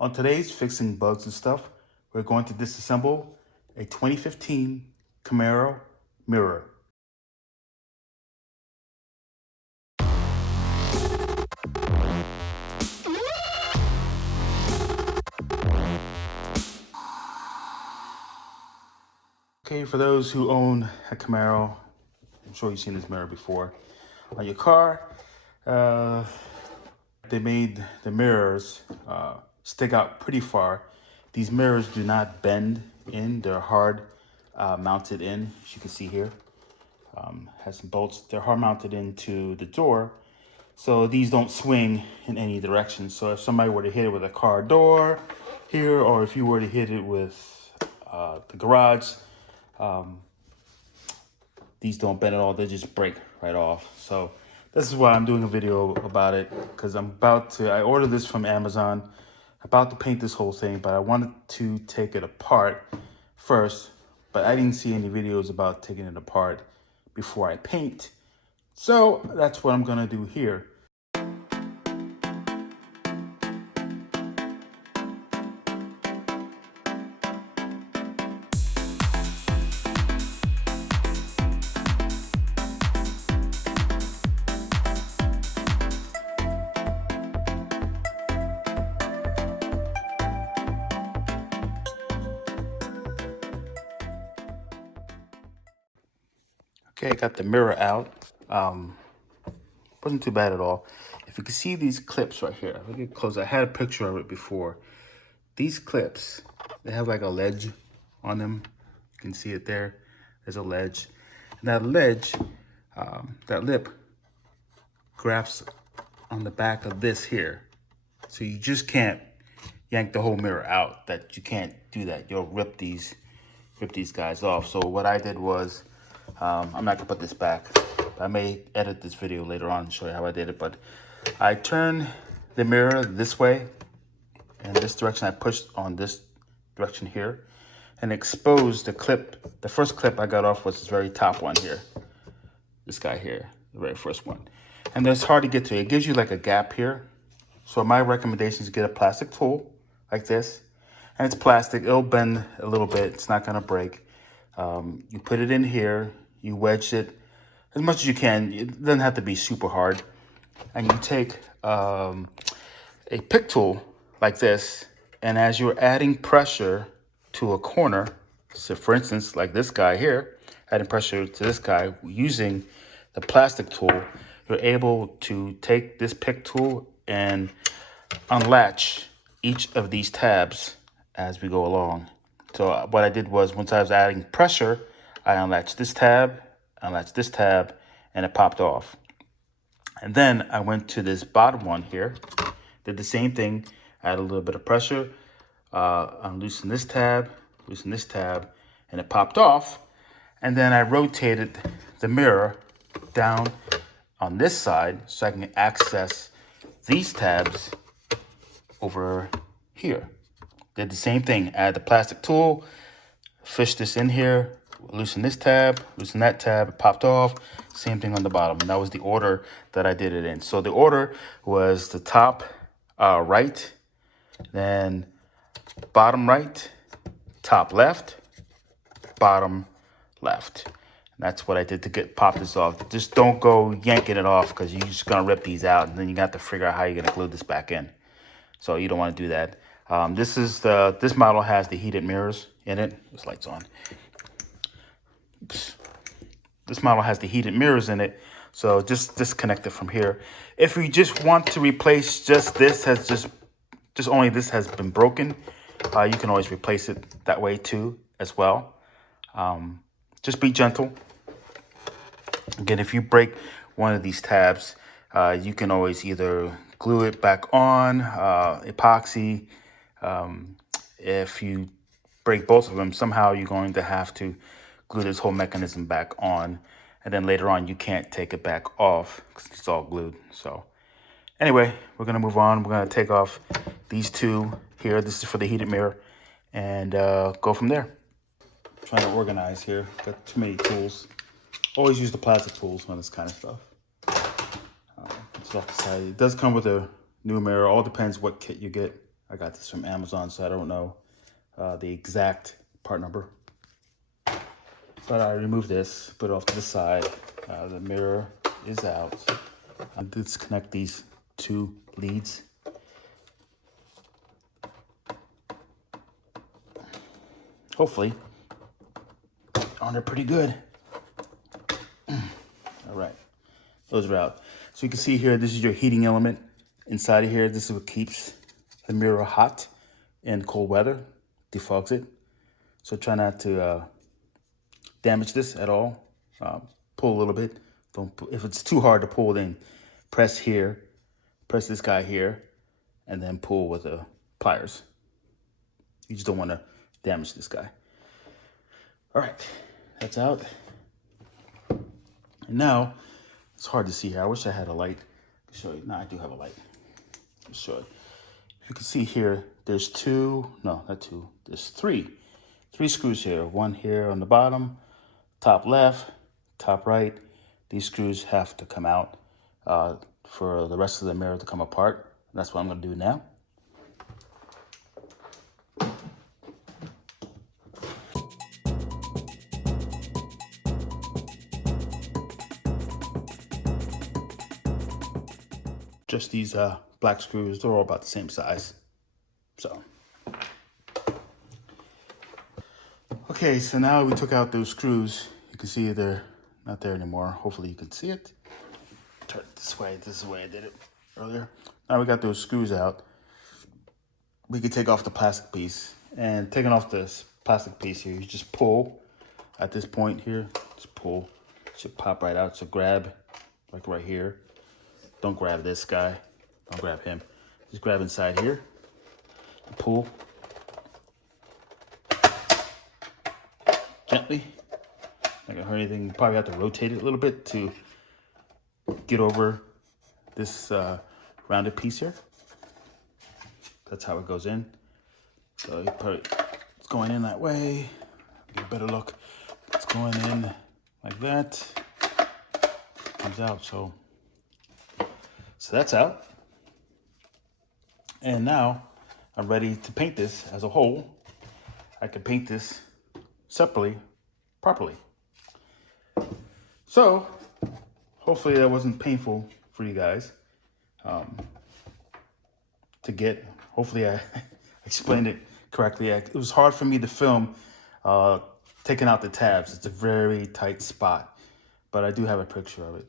On today's Fixing Bugs and Stuff, we're going to disassemble a 2015 Camaro mirror. Okay, for those who own a Camaro, I'm sure you've seen this mirror before. On your car, they made the mirrors stick out pretty far. These mirrors do not bend in, they're hard mounted in, as you can see here. Has some bolts, they're hard mounted into the door, so these don't swing in any direction. So if somebody were to hit it with a car door here, or if you were to hit it with the garage, these don't bend at all, they just break right off. So this is why I'm doing a video about it, because I ordered this from Amazon, about to paint this whole thing, but I wanted to take it apart first, but I didn't see any videos about taking it apart before I paint. So that's what I'm gonna do here. Okay, I got the mirror out. Wasn't too bad at all. If you can see these clips right here, look at close. I had a picture of it before. These clips, they have like a ledge on them. You can see it there. There's a ledge. And that ledge, that lip grabs on the back of this here. So you just can't yank the whole mirror out. That you can't do that. You'll rip these guys off. So what I did was, I'm not gonna put this back. I may edit this video later on and show you how I did it, but I turned the mirror this way, in this direction. I pushed on this direction here and exposed the clip. The first clip I got off was this very top one here. This guy here, the very first one. And it's hard to get to. It gives you like a gap here. So my recommendation is to get a plastic tool like this. And it's plastic, it'll bend a little bit. It's not gonna break. You put it in here, you wedge it as much as you can. It doesn't have to be super hard. And you take a pick tool like this, and as you're adding pressure to a corner, so for instance, like this guy here, adding pressure to this guy using the plastic tool, you're able to take this pick tool and unlatch each of these tabs as we go along. So what I did was, once I was adding pressure, I unlatched this tab, and it popped off. And then I went to this bottom one here, did the same thing, add a little bit of pressure, loosen this tab, and it popped off. And then I rotated the mirror down on this side so I can access these tabs over here. Did the same thing, add the plastic tool, fish this in here, loosen this tab, loosen that tab, it popped off. Same thing on the bottom. And that was the order that I did it in. So the order was the top right, then bottom right, top left, bottom left. And that's what I did to pop this off. Just don't go yanking it off, because you're just gonna rip these out, and then you got to figure out how you're gonna glue this back in. So you don't want to do that. This model has the heated mirrors in it. This light's on. Oops. This model has the heated mirrors in it, so just disconnect it from here. If you just want to replace just this, only this has been broken, you can always replace it that way too as well. Just be gentle. Again, if you break one of these tabs, you can always either glue it back on, epoxy. If you break both of them, somehow you're going to have to glue this whole mechanism back on, and then later on you can't take it back off because it's all glued. So anyway, we're gonna move on. We're gonna take off these two here. This is for the heated mirror, and go from there. Trying to organize here. Got too many tools. Always use the plastic tools on this kind of stuff. It's off the side. It does come with a new mirror. All depends what kit you get. I got this from Amazon, so I don't know the exact part number. But I removed this, put it off to the side. The mirror is out. I disconnect these two leads. Hopefully, on there pretty good. All right, those are out. So you can see here, this is your heating element. Inside of here, this is what keeps the mirror hot in cold weather, defogs it. So try not to damage this at all. Pull a little bit. If it's too hard to pull, then press here, press this guy here, and then pull with the pliers. You just don't want to damage this guy. All right, that's out. And now, it's hard to see here. I wish I had a light to show you. No, I do have a light. I'll show you. You can see here, there's there's three screws here. One here on the bottom, top left, top right. These screws have to come out for the rest of the mirror to come apart. That's what I'm gonna do now. Just these black screws, they're all about the same size. So, okay, so now we took out those screws. You can see they're not there anymore. Hopefully you can see it. Turn it this way. This is the way I did it earlier. Now we got those screws out. We could take off the plastic piece. And taking off this plastic piece here, you just pull at this point here. Just pull. It should pop right out. So grab, like right here. Don't grab this guy. Don't grab him. Just grab inside here. Pull. Gently. Not gonna hurt anything. You probably have to rotate it a little bit to get over this rounded piece here. That's how it goes in. So you put it, it's going in that way. Get a better look. It's going in like that. Comes out. So that's out. And now I'm ready to paint this as a whole. I can paint this separately, properly. So hopefully that wasn't painful for you guys to get. Hopefully I explained it correctly. It was hard for me to film taking out the tabs. It's a very tight spot, but I do have a picture of it.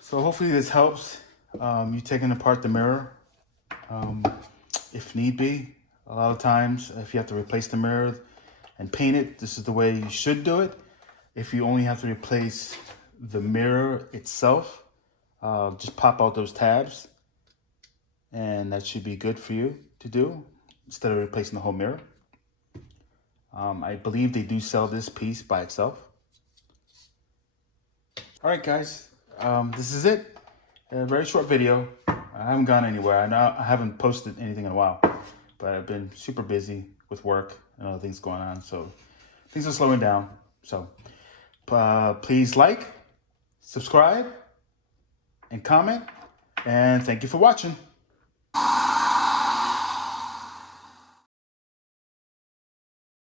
So hopefully this helps. You taking apart the mirror, if need be. A lot of times, if you have to replace the mirror and paint it, this is the way you should do it. If you only have to replace the mirror itself, just pop out those tabs, and that should be good for you to do instead of replacing the whole mirror. I believe they do sell this piece by itself. All right, guys, this is it. A very short video. I haven't gone anywhere. I haven't posted anything in a while, but I've been super busy with work and other things going on. So things are slowing down. So please like, subscribe, and comment. And thank you for watching.